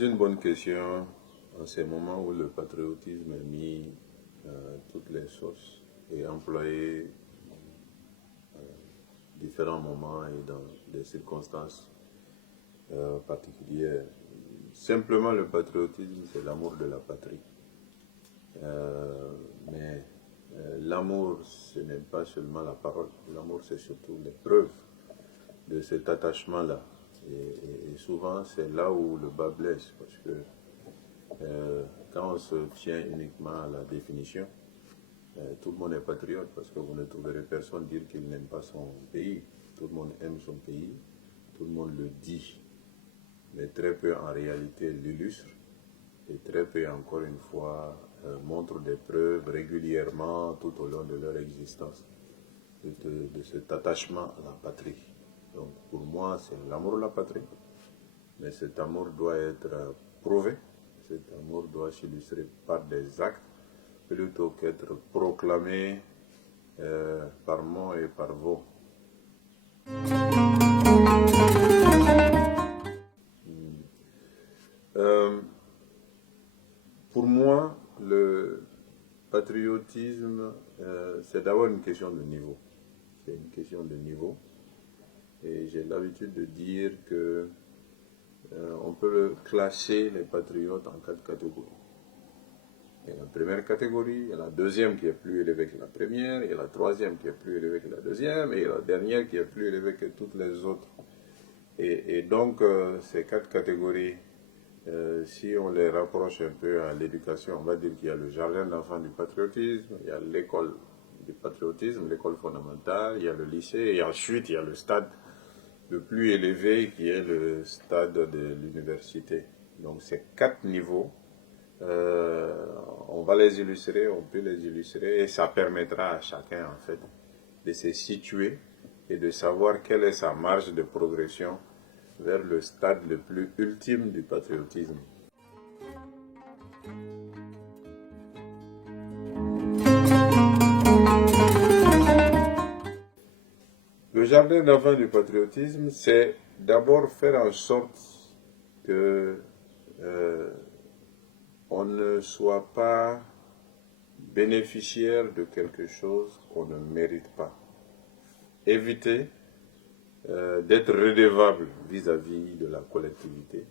C'est une bonne question en ces moments où le patriotisme est mis toutes les sauces et employé différents moments et dans des circonstances particulières. Simplement, le patriotisme, c'est l'amour de la patrie. Mais l'amour, ce n'est pas seulement la parole. L'amour, c'est surtout les preuves de cet attachement-là. Et souvent, c'est là où le bas blesse, parce que quand on se tient uniquement à la définition, tout le monde est patriote, parce que vous ne trouverez personne dire qu'il n'aime pas son pays. Tout le monde aime son pays, tout le monde le dit, mais très peu en réalité l'illustre, et très peu encore une fois montrent des preuves régulièrement tout au long de leur existence de cet attachement à la patrie. Donc pour moi, c'est l'amour de la patrie, mais cet amour doit être prouvé, cet amour doit s'illustrer par des actes plutôt qu'être proclamé par mots et par mots. Pour moi, le patriotisme, c'est d'abord une question de niveau. C'est une question de niveau. Et j'ai l'habitude de dire que on peut classer les patriotes en 4 catégories. Il y a la première catégorie, il y a la deuxième qui est plus élevée que la première, il y a la troisième qui est plus élevée que la deuxième, et il y a la dernière qui est plus élevée que toutes les autres. Et donc, ces 4 catégories, si on les rapproche un peu à l'éducation, on va dire qu'il y a le jardin d'enfants du patriotisme, il y a l'école du patriotisme, l'école fondamentale, il y a le lycée, et ensuite il y a le stade le plus élevé qui est le stade de l'université. Donc ces 4 niveaux, on va les illustrer, on peut les illustrer, et ça permettra à chacun en fait de se situer et de savoir quelle est sa marge de progression vers le stade le plus ultime du patriotisme. Le jardin d'enfants du patriotisme, c'est d'abord faire en sorte que on ne soit pas bénéficiaire de quelque chose qu'on ne mérite pas. Éviter d'être redevable vis-à-vis de la collectivité.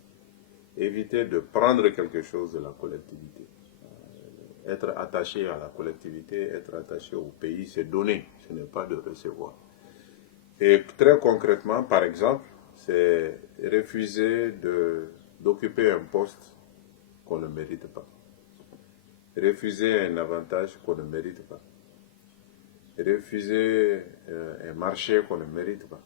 Éviter de prendre quelque chose de la collectivité. Être attaché à la collectivité, être attaché au pays, c'est donner, ce n'est pas de recevoir. Et très concrètement, par exemple, c'est refuser d'occuper un poste qu'on ne mérite pas. Refuser un avantage qu'on ne mérite pas. Refuser un marché qu'on ne mérite pas.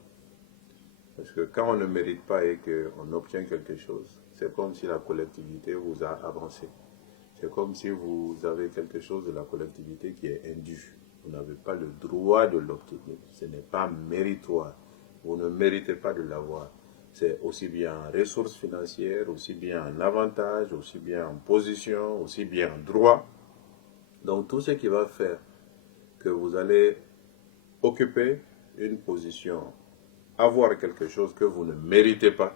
Parce que quand on ne mérite pas et qu'on obtient quelque chose, c'est comme si la collectivité vous a avancé. C'est comme si vous avez quelque chose de la collectivité qui est indu. Vous n'avez pas le droit de l'obtenir. Ce n'est pas méritoire. Vous ne méritez pas de l'avoir. C'est aussi bien en ressources financières, aussi bien en avantages, aussi bien en position, aussi bien en droit. Donc tout ce qui va faire que vous allez occuper une position, avoir quelque chose que vous ne méritez pas,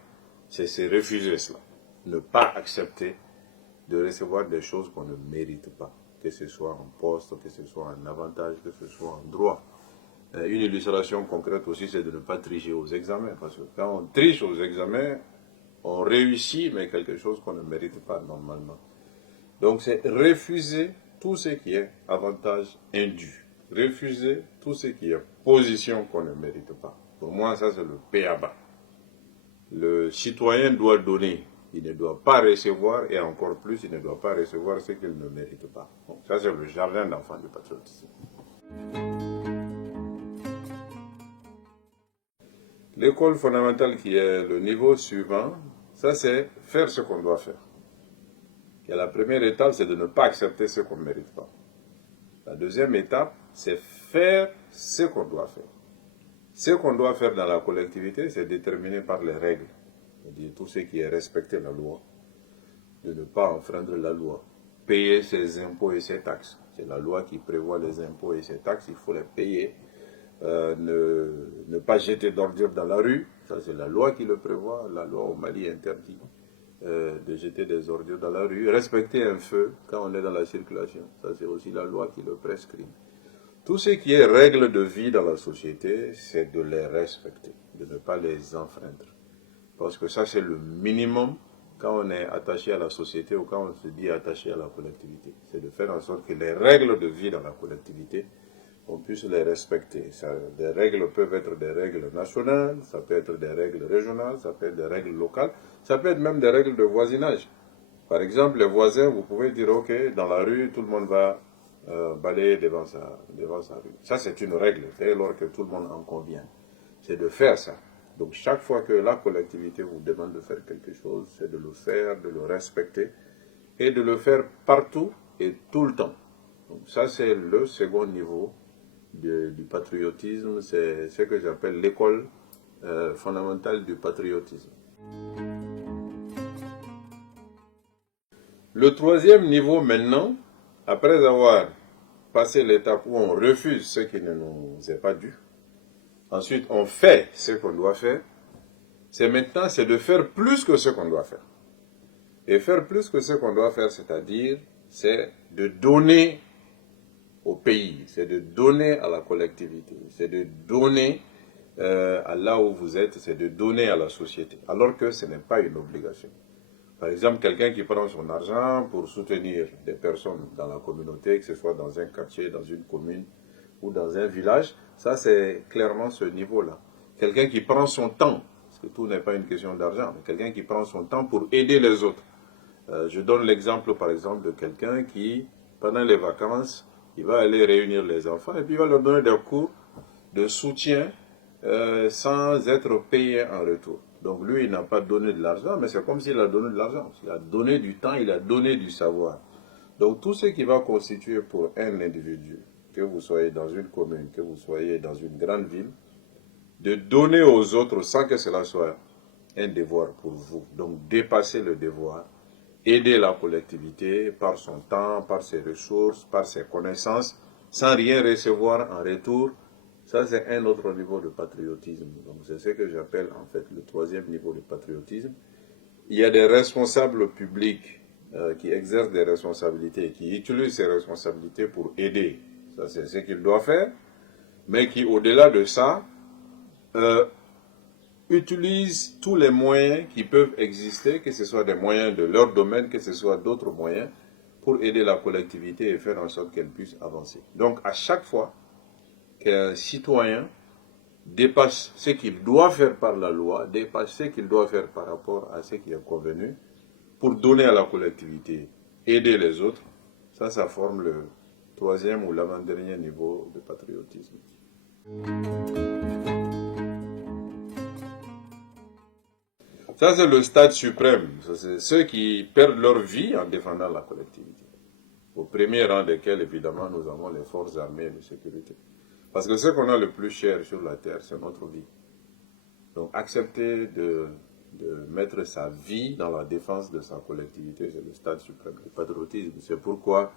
c'est se refuser cela. Ne pas accepter de recevoir des choses qu'on ne mérite pas, que ce soit en poste, que ce soit en avantage, que ce soit en droit. Une illustration concrète aussi, c'est de ne pas tricher aux examens, parce que quand on triche aux examens, on réussit, mais quelque chose qu'on ne mérite pas normalement. Donc c'est refuser tout ce qui est avantage indu, refuser tout ce qui est position qu'on ne mérite pas. Pour moi, ça c'est le p.a.-ba. Le citoyen doit donner, il ne doit pas recevoir, et encore plus, il ne doit pas recevoir ce qu'il ne mérite pas. Donc, ça, c'est le jardin d'enfants du patriotisme. L'école fondamentale, qui est le niveau suivant, ça, c'est faire ce qu'on doit faire. Et la première étape, c'est de ne pas accepter ce qu'on ne mérite pas. La deuxième étape, c'est faire ce qu'on doit faire. Ce qu'on doit faire dans la collectivité, c'est déterminé par les règles. C'est-à-dire tout ce qui est respecter la loi, de ne pas enfreindre la loi, payer ses impôts et ses taxes. C'est la loi qui prévoit les impôts et ses taxes, il faut les payer. Ne pas jeter d'ordures dans la rue, ça c'est la loi qui le prévoit, la loi au Mali interdit. de jeter des ordures dans la rue, respecter un feu quand on est dans la circulation. Ça, c'est aussi la loi qui le prescrit. Tout ce qui est règles de vie dans la société, c'est de les respecter, de ne pas les enfreindre. Parce que ça, c'est le minimum quand on est attaché à la société ou quand on se dit attaché à la collectivité. C'est de faire en sorte que les règles de vie dans la collectivité, on puisse les respecter. Des règles peuvent être des règles nationales, ça peut être des règles régionales, ça peut être des règles locales, ça peut être même des règles de voisinage. Par exemple, les voisins, vous pouvez dire, ok, dans la rue, tout le monde va balayer devant sa rue. Ça, c'est une règle, dès lors que tout le monde en convient. C'est de faire ça. Donc, chaque fois que la collectivité vous demande de faire quelque chose, c'est de le faire, de le respecter et de le faire partout et tout le temps. Donc, ça, c'est le second niveau du patriotisme. C'est ce que j'appelle l'école fondamentale du patriotisme. Le troisième niveau maintenant, après avoir passé l'étape où on refuse ce qui ne nous est pas dû, ensuite on fait ce qu'on doit faire, c'est de faire plus que ce qu'on doit faire. Et faire plus que ce qu'on doit faire, c'est-à-dire, c'est de donner au pays, c'est de donner à la collectivité, c'est de donner à là où vous êtes, c'est de donner à la société, alors que ce n'est pas une obligation. Par exemple, quelqu'un qui prend son argent pour soutenir des personnes dans la communauté, que ce soit dans un quartier, dans une commune ou dans un village, ça c'est clairement ce niveau-là. Quelqu'un qui prend son temps, parce que tout n'est pas une question d'argent, mais quelqu'un qui prend son temps pour aider les autres. Je donne l'exemple par exemple de quelqu'un qui, pendant les vacances, il va aller réunir les enfants et puis il va leur donner des cours de soutien sans être payé en retour. Donc lui, il n'a pas donné de l'argent, mais c'est comme s'il a donné de l'argent. Il a donné du temps, il a donné du savoir. Donc tout ce qui va constituer pour un individu, que vous soyez dans une commune, que vous soyez dans une grande ville, de donner aux autres sans que cela soit un devoir pour vous. Donc dépasser le devoir, aider la collectivité par son temps, par ses ressources, par ses connaissances, sans rien recevoir en retour. Ça, c'est un autre niveau de patriotisme. Donc, c'est ce que j'appelle en fait le troisième niveau de patriotisme. Il y a des responsables publics qui exercent des responsabilités, qui utilisent ces responsabilités pour aider. Ça, c'est ce qu'ils doivent faire. Mais qui, au-delà de ça, utilisent tous les moyens qui peuvent exister, que ce soit des moyens de leur domaine, que ce soit d'autres moyens, pour aider la collectivité et faire en sorte qu'elle puisse avancer. Donc, à chaque fois qu'un citoyen dépasse ce qu'il doit faire par la loi, dépasse ce qu'il doit faire par rapport à ce qui est convenu, pour donner à la collectivité, aider les autres, ça forme le troisième ou l'avant-dernier niveau de patriotisme. Ça, c'est le stade suprême. C'est ceux qui perdent leur vie en défendant la collectivité. Au premier rang desquels, évidemment, nous avons les forces armées de sécurité. Parce que ce qu'on a le plus cher sur la terre, c'est notre vie. Donc, accepter de mettre sa vie dans la défense de sa collectivité, c'est le stade suprême du patriotisme. C'est pourquoi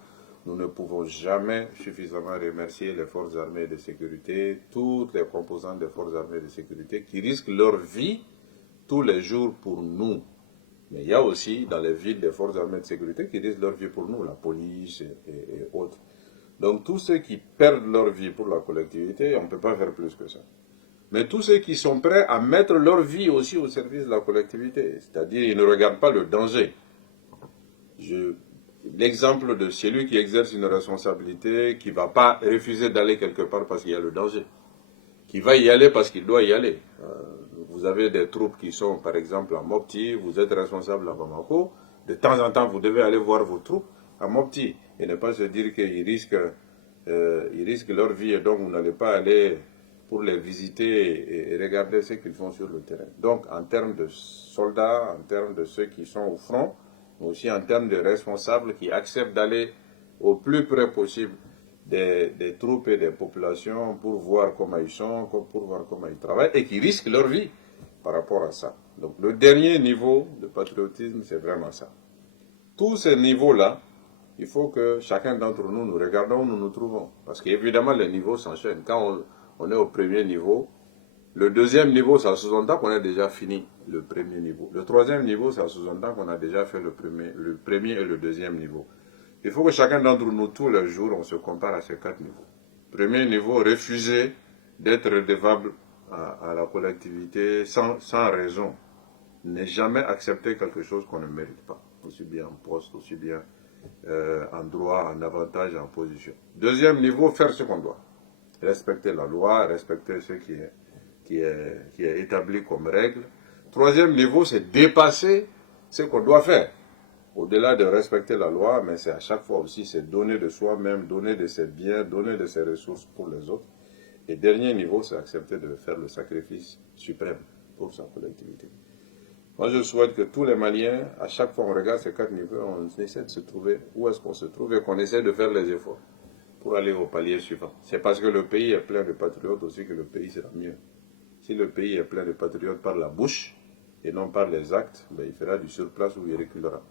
nous ne pouvons jamais suffisamment remercier les forces armées de sécurité, toutes les composantes des forces armées de sécurité qui risquent leur vie tous les jours pour nous. Mais il y a aussi dans les villes des forces armées de sécurité qui risquent leur vie pour nous, la police et autres. Donc tous ceux qui perdent leur vie pour la collectivité, on ne peut pas faire plus que ça. Mais tous ceux qui sont prêts à mettre leur vie aussi au service de la collectivité, c'est-à-dire ils ne regardent pas le danger. L'exemple de celui qui exerce une responsabilité, qui ne va pas refuser d'aller quelque part parce qu'il y a le danger, qui va y aller parce qu'il doit y aller. Vous avez des troupes qui sont par exemple à Mopti, vous êtes responsable à Bamako, de temps en temps vous devez aller voir vos troupes à Mopti et ne pas se dire qu'ils risquent leur vie et donc vous n'allez pas aller pour les visiter et regarder ce qu'ils font sur le terrain. Donc en termes de soldats, en termes de ceux qui sont au front, mais aussi en termes de responsables qui acceptent d'aller au plus près possible des troupes et des populations pour voir comment ils sont, pour voir comment ils travaillent et qui risquent leur vie par rapport à ça. Donc le dernier niveau de patriotisme, c'est vraiment ça. Tous ces niveaux-là, il faut que chacun d'entre nous, nous regardons où nous nous trouvons. Parce qu'évidemment, les niveaux s'enchaînent. Quand on est au premier niveau, Le deuxième niveau, ça sous-entend qu'on a déjà fini le premier niveau. Le troisième niveau, ça sous-entend qu'on a déjà fait le premier et le deuxième niveau. Il faut que chacun d'entre nous, tous les jours, on se compare à ces 4 niveaux. Premier niveau, refuser d'être redevable à la collectivité sans raison. Ne jamais accepter quelque chose qu'on ne mérite pas. Aussi bien en poste, aussi bien en droit, en avantage, en position. Deuxième niveau, faire ce qu'on doit. Respecter la loi, respecter ce qui est établi comme règle. Troisième niveau, c'est dépasser ce qu'on doit faire. Au-delà de respecter la loi, mais c'est à chaque fois aussi, c'est donner de soi-même, donner de ses biens, donner de ses ressources pour les autres. Et dernier niveau, c'est accepter de faire le sacrifice suprême pour sa collectivité. Moi, je souhaite que tous les Maliens, à chaque fois qu'on regarde ces 4 niveaux, on essaie de se trouver où est-ce qu'on se trouve et qu'on essaie de faire les efforts pour aller au palier suivant. C'est parce que le pays est plein de patriotes aussi que le pays sera mieux. Si le pays est plein de patriotes par la bouche et non par les actes, ben il fera du surplace ou il reculera.